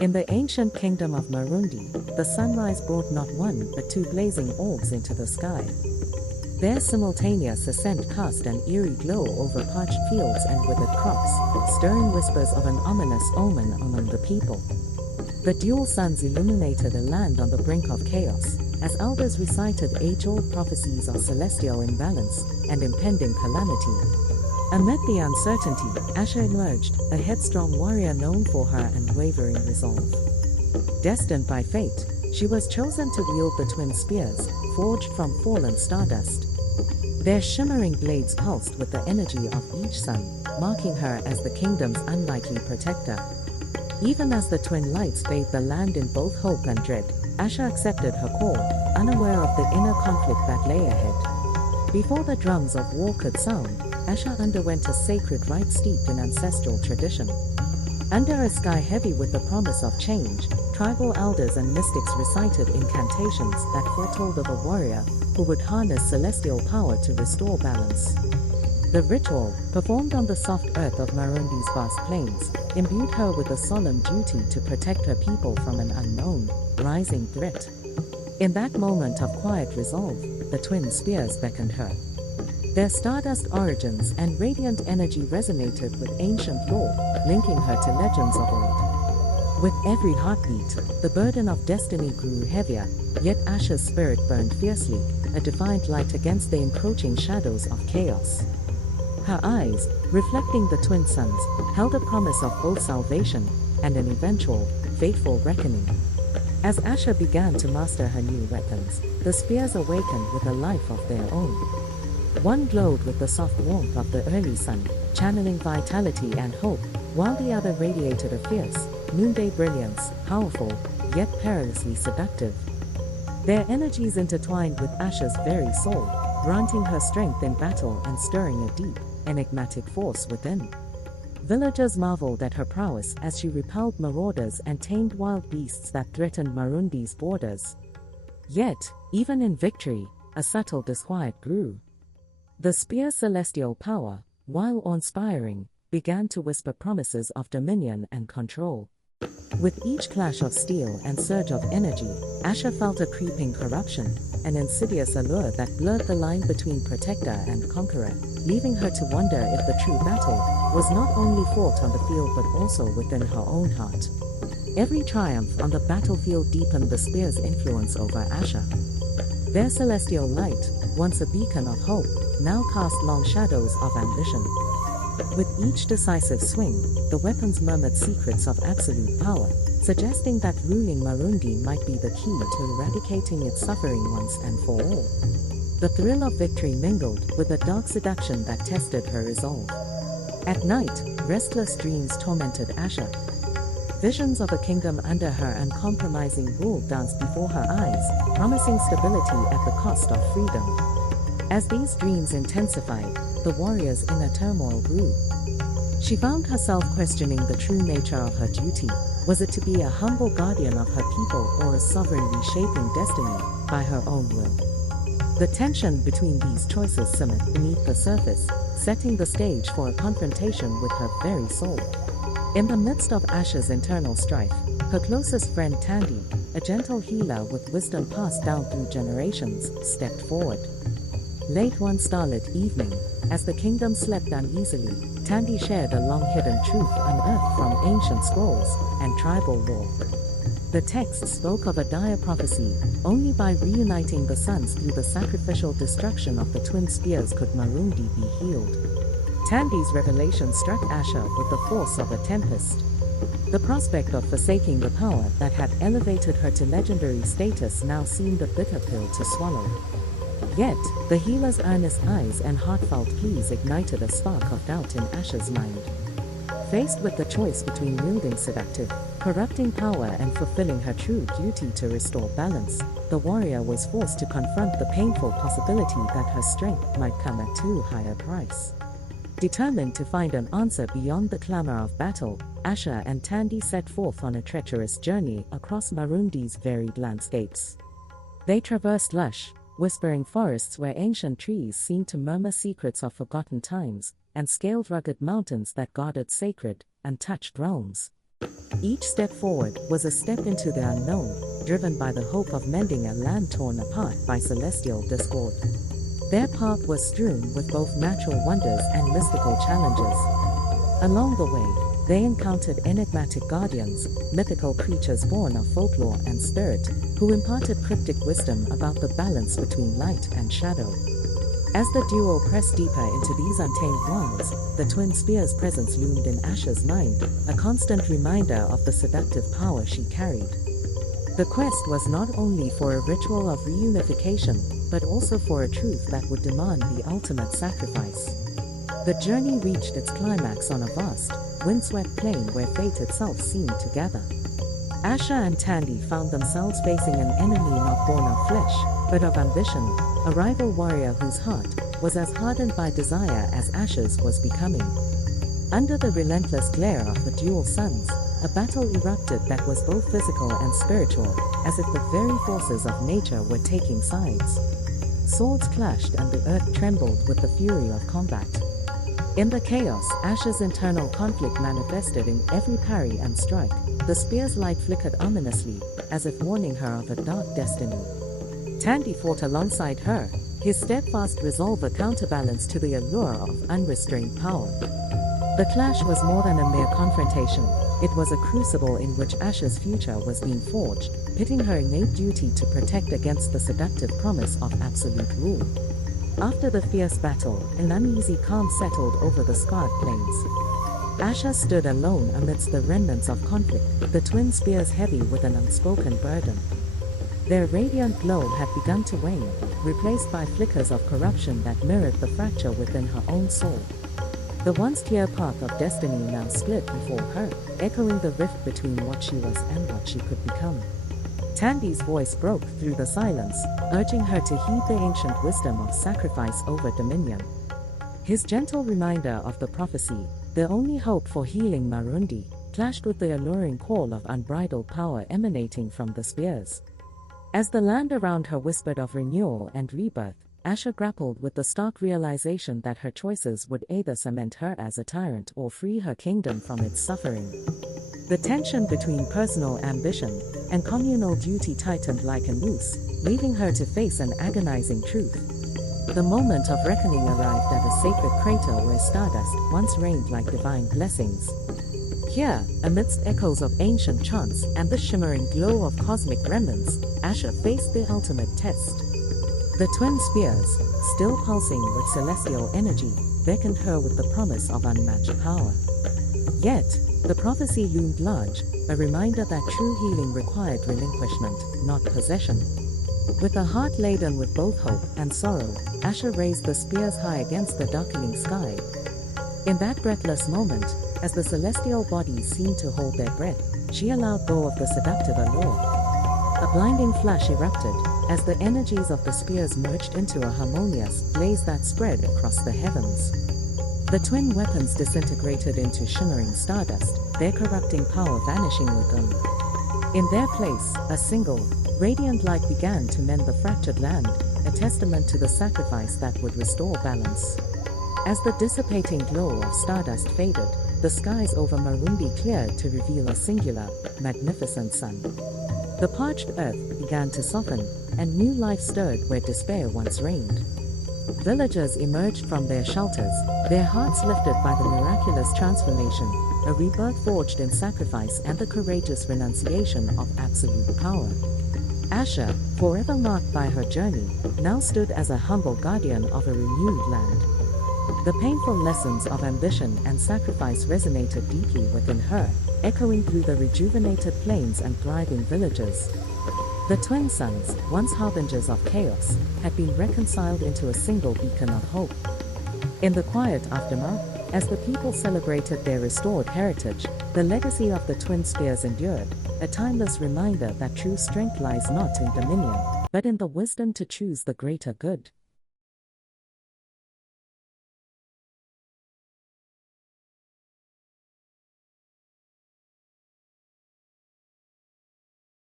In the ancient kingdom of Marundi, the sunrise brought not one but two blazing orbs into the sky. Their simultaneous ascent cast an eerie glow over parched fields and withered crops, stirring whispers of an ominous omen among the people. The dual suns illuminated a land on the brink of chaos, as elders recited age-old prophecies of celestial imbalance and impending calamity. Amid the uncertainty, Asha emerged, a headstrong warrior known for her unwavering resolve. Destined by fate, she was chosen to wield the twin spears, forged from fallen stardust. Their shimmering blades pulsed with the energy of each sun, marking her as the kingdom's unlikely protector. Even as the twin lights bathed the land in both hope and dread, Asha accepted her call, unaware of the inner conflict that lay ahead. Before the drums of war could sound, Asha underwent a sacred rite steeped in ancestral tradition. Under a sky heavy with the promise of change, tribal elders and mystics recited incantations that foretold of a warrior who would harness celestial power to restore balance. The ritual, performed on the soft earth of Marundi's vast plains, imbued her with a solemn duty to protect her people from an unknown, rising threat. In that moment of quiet resolve, the twin spears beckoned her. Their stardust origins and radiant energy resonated with ancient lore, linking her to legends of old. With every heartbeat, the burden of destiny grew heavier, yet Asha's spirit burned fiercely, a defiant light against the encroaching shadows of chaos. Her eyes, reflecting the twin suns, held a promise of both salvation and an eventual, fateful reckoning. As Asha began to master her new weapons, the spears awakened with a life of their own. One glowed with the soft warmth of the early sun, channeling vitality and hope, while the other radiated a fierce, noonday brilliance, powerful, yet perilously seductive. Their energies intertwined with Asha's very soul, granting her strength in battle and stirring a deep, enigmatic force within. Villagers marveled at her prowess as she repelled marauders and tamed wild beasts that threatened Marundi's borders. Yet, even in victory, a subtle disquiet grew. The spear's celestial power, while awe-inspiring, began to whisper promises of dominion and control. With each clash of steel and surge of energy, Asha felt a creeping corruption, an insidious allure that blurred the line between protector and conqueror, leaving her to wonder if the true battle was not only fought on the field but also within her own heart. Every triumph on the battlefield deepened the spear's influence over Asha. Their celestial light, once a beacon of hope, now cast long shadows of ambition. With each decisive swing, the weapons murmured secrets of absolute power, suggesting that ruling Marundi might be the key to eradicating its suffering once and for all. The thrill of victory mingled with a dark seduction that tested her resolve. At night, restless dreams tormented Asha. Visions of a kingdom under her uncompromising rule danced before her eyes, promising stability at the cost of freedom. As these dreams intensified, the warrior's inner turmoil grew. She found herself questioning the true nature of her duty. Was it to be a humble guardian of her people or a sovereign reshaping destiny by her own will? The tension between these choices simmered beneath the surface, setting the stage for a confrontation with her very soul. In the midst of Asha's internal strife, her closest friend Tandy, a gentle healer with wisdom passed down through generations, stepped forward. Late one starlit evening, as the kingdom slept uneasily, Tandy shared a long-hidden truth unearthed from ancient scrolls and tribal lore. The text spoke of a dire prophecy: only by reuniting the suns through the sacrificial destruction of the twin spears could Marundi be healed. Tandy's revelation struck Asha with the force of a tempest. The prospect of forsaking the power that had elevated her to legendary status now seemed a bitter pill to swallow. Yet, the healer's earnest eyes and heartfelt pleas ignited a spark of doubt in Asha's mind. Faced with the choice between wielding seductive, corrupting power and fulfilling her true duty to restore balance, the warrior was forced to confront the painful possibility that her strength might come at too high a price. Determined to find an answer beyond the clamor of battle, Asha and Tandy set forth on a treacherous journey across Marundi's varied landscapes. They traversed lush, whispering forests where ancient trees seemed to murmur secrets of forgotten times, and scaled rugged mountains that guarded sacred, untouched realms. Each step forward was a step into the unknown, driven by the hope of mending a land torn apart by celestial discord. Their path was strewn with both natural wonders and mystical challenges. Along the way, they encountered enigmatic guardians, mythical creatures born of folklore and spirit, who imparted cryptic wisdom about the balance between light and shadow. As the duo pressed deeper into these untamed wands, the twin spear's presence loomed in Asha's mind, a constant reminder of the seductive power she carried. The quest was not only for a ritual of reunification, but also for a truth that would demand the ultimate sacrifice. The journey reached its climax on a vast, windswept plain where fate itself seemed to gather. Asha and Tandy found themselves facing an enemy not born of flesh, but of ambition, a rival warrior whose heart was as hardened by desire as Asha's was becoming. Under the relentless glare of the dual suns, a battle erupted that was both physical and spiritual, as if the very forces of nature were taking sides. Swords clashed and the earth trembled with the fury of combat. In the chaos, Asha's internal conflict manifested in every parry and strike. The spear's light flickered ominously, as if warning her of a dark destiny. Tandy fought alongside her, his steadfast resolve a counterbalance to the allure of unrestrained power. The clash was more than a mere confrontation. It was a crucible in which Asha's future was being forged, pitting her innate duty to protect against the seductive promise of absolute rule. After the fierce battle, an uneasy calm settled over the scarred plains. Asha stood alone amidst the remnants of conflict, the twin spears heavy with an unspoken burden. Their radiant glow had begun to wane, replaced by flickers of corruption that mirrored the fracture within her own soul. The once clear path of destiny now split before her, echoing the rift between what she was and what she could become. Tandy's voice broke through the silence, urging her to heed the ancient wisdom of sacrifice over dominion. His gentle reminder of the prophecy, the only hope for healing Marundi, clashed with the alluring call of unbridled power emanating from the spears. As the land around her whispered of renewal and rebirth, Asha grappled with the stark realization that her choices would either cement her as a tyrant or free her kingdom from its suffering. The tension between personal ambition and communal duty tightened like a noose, leaving her to face an agonizing truth. The moment of reckoning arrived at a sacred crater where stardust once reigned like divine blessings. Here, amidst echoes of ancient chants and the shimmering glow of cosmic remnants, Asha faced the ultimate test. The twin spears, still pulsing with celestial energy, beckoned her with the promise of unmatched power. Yet, the prophecy loomed large, a reminder that true healing required relinquishment, not possession. With a heart laden with both hope and sorrow, Asha raised the spears high against the darkening sky. In that breathless moment, as the celestial bodies seemed to hold their breath, she allowed go of the seductive allure. A blinding flash erupted, as the energies of the spears merged into a harmonious blaze that spread across the heavens. The twin weapons disintegrated into shimmering stardust, their corrupting power vanishing with them. In their place, a single, radiant light began to mend the fractured land, a testament to the sacrifice that would restore balance. As the dissipating glow of stardust faded, the skies over Marundi cleared to reveal a singular, magnificent sun. The parched earth began to soften, and new life stirred where despair once reigned. Villagers emerged from their shelters, their hearts lifted by the miraculous transformation, a rebirth forged in sacrifice and the courageous renunciation of absolute power. Asha, forever marked by her journey, now stood as a humble guardian of a renewed land. The painful lessons of ambition and sacrifice resonated deeply within her, echoing through the rejuvenated plains and thriving villages. The twin suns, once harbingers of chaos, had been reconciled into a single beacon of hope. In the quiet aftermath, as the people celebrated their restored heritage, the legacy of the twin spears endured, a timeless reminder that true strength lies not in dominion, but in the wisdom to choose the greater good.